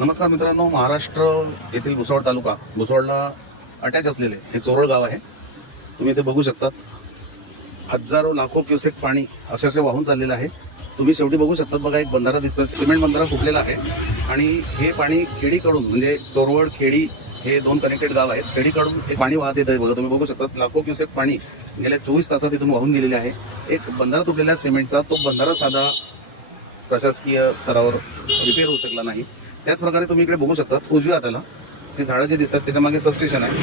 नमस्कार मित्रांनो, महाराष्ट्र येथील भुसावळ तालुका, भुसावळला अटॅच असलेले हे चोरळ गाव आहे. तुम्ही इथे बघू शकता हजारो लाखो क्युसेक पाणी अक्षरशः वाहून चाललेलं आहे. तुम्ही शेवटी बघू शकता बघा, एक बंधारा दिसतोय, सिमेंट बंधारा फुटलेला आहे आणि हे पाणी खेडीकडून म्हणजे चोरवड खेडी हे दोन कनेक्टेड गाव आहेत. खेडीकडून हे पाणी वाहत येत आहे. बघा तुम्ही बघू शकता लाखो क्युसेक पाणी गेल्या 24 तासात इथून वाहून गेलेले आहे. एक बंधारा तुटलेला सिमेंटचा, तो बंधारा साधा प्रशासकीय स्तरावर रिपेअर होऊ शकला नाही. त्याच प्रकारे तुम्ही इकडे बघू शकता उजव्या हाताला हे झाडं जे दिसतात त्याच्या मागे सबस्टेशन आहे.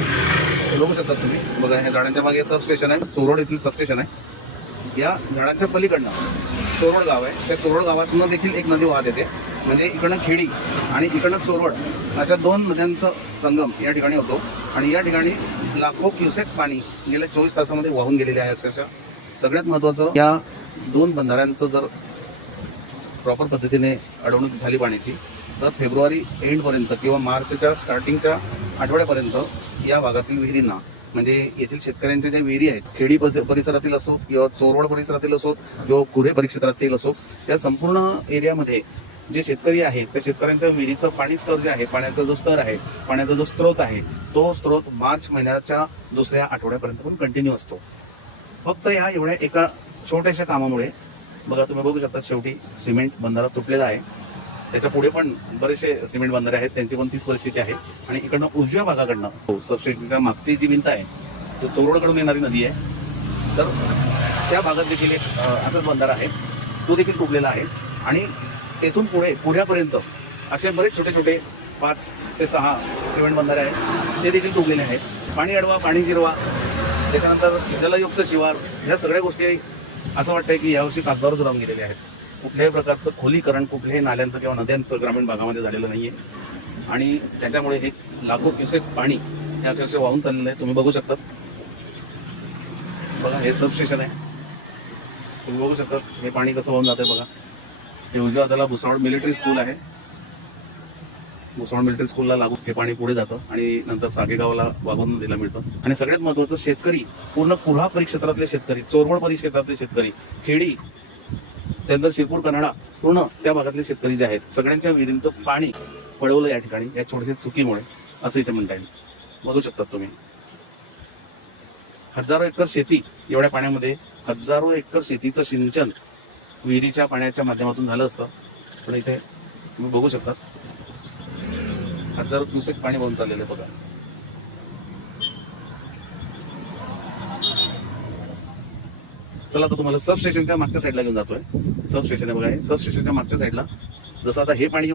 हे बघू शकता तुम्ही बघा, या झाडांच्या मागे सबस्टेशन आहे, चोरड येथील सबस्टेशन आहे. या झाडांच्या पलीकडनं चोरड गाव आहे. त्या चोरड गावातनं देखील एक नदी वाहत येते. म्हणजे इकडनं खेडी आणि इकडनं चोरवड अशा दोन नद्यांचा संगम या ठिकाणी होतो आणि या ठिकाणी लाखो क्युसेक पाणी गेल्या 24 तासामध्ये वाहून गेलेले आहे. अक्षरशः सगळ्यात महत्त्वाचं, या दोन बंधाऱ्यांचं जर प्रॉपर पद्धतीने अडवणूक झाली पाण्याची तर फेब्रुवारी एंडपर्यंत किंवा मार्चच्या स्टार्टिंगच्या आठवड्यापर्यंत या भागातील विहिरींना, म्हणजे येथील शेतकऱ्यांच्या ज्या विहिरी आहेत, खेडी परिसरातील असो किंवा चोरवड परिसरातील असो किंवा कुरे परिक्षेत्रातील असो, या संपूर्ण एरियामध्ये जे शेतकरी आहेत त्या शेतकऱ्यांच्या विहिरीचं पाणी स्तर जे आहे, पाण्याचा जो स्तर आहे, पाण्याचा जो स्रोत आहे, तो स्रोत मार्च महिन्याच्या दुसऱ्या आठवड्यापर्यंत पण कंटिन्यू असतो. फक्त या एवढ्या एका छोट्याशा कामामुळे बघा तुम्ही बघू शकता शेवटी सिमेंट बंधारा तुटलेला आहे. त्याच्या पुढे पण बरेचसे सिमेंट बंधारे आहेत, त्यांची पण तीच परिस्थिती आहे. आणि इकडनं उजव्या भागाकडनं सबस्टेशनच्या मागची जी भिंत आहे तो चोरवडकडून येणारी नदी आहे, तर त्या भागात देखील एक असाच बंधारा आहे, तो देखील तुटलेला आहे. आणि तेथून पुढे पुण्यापर्यंत असे बरेच छोटे छोटे 5 ते 6 सिमेंट बंधारे आहेत, ते देखील तुटलेले आहेत. पाणी अडवा, पाणी जिरवा, त्याच्यानंतर जलयुक्त शिवार, ह्या सगळ्या गोष्टी असं वाटतंय की यावर्षी कागदावरच राहून गेलेले आहेत. कुठल्याही प्रकारचं खोलीकरण कुठल्याही नाल्यांचं किंवा नद्यांचं ग्रामीण भागामध्ये झालेलं नाहीये आणि त्याच्यामुळे हे लाखो क्युसेक पाणी हे अक्षरशः वाहून चाललेलं आहे. तुम्ही बघू शकता बघा, हे सबस्टेशन आहे, तुम्ही बघू शकता हे पाणी कसं वाहून जातंय बघा. हे उजव्या हाताला भुसावळ मिलिटरी स्कूल आहे. भुसावळ मिलिटरी स्कूलला लागून हे पाणी पुढे जातं आणि नंतर साकेगावला वाघोन नदीला मिळतं. आणि सगळ्यात महत्वाचं, शेतकरी पूर्ण कुऱ्हा परिक्षेत्रातले शेतकरी, चोरवड परिक्षेत्रातले शेतकरी, खेडी, त्यानंतर शिरपूर कन्हाळा, पूर्ण त्या भागातले शेतकरी जे आहेत, सगळ्यांच्या विहिरींचं पाणी पळवलं या ठिकाणी या छोट्याशा चुकीमुळे, असं इथे म्हणता येईल. बघू शकता तुम्ही हजारो एकर शेती, एवढ्या पाण्यामध्ये हजारो एकर शेतीचं सिंचन विहिरीच्या पाण्याच्या माध्यमातून झालं असतं, पण इथे तुम्ही बघू शकता हजारो क्युसेक पाणी वाहून चाललेलं आहे बघा. चला आता तुम्हाला सबस्टेशनच्या मागच्या साईडला घेऊन जातोय. सबस्टेशन आहे बघा, हे सबस्टेशनच्या मागच्या साईडला जसं आता हे पाणी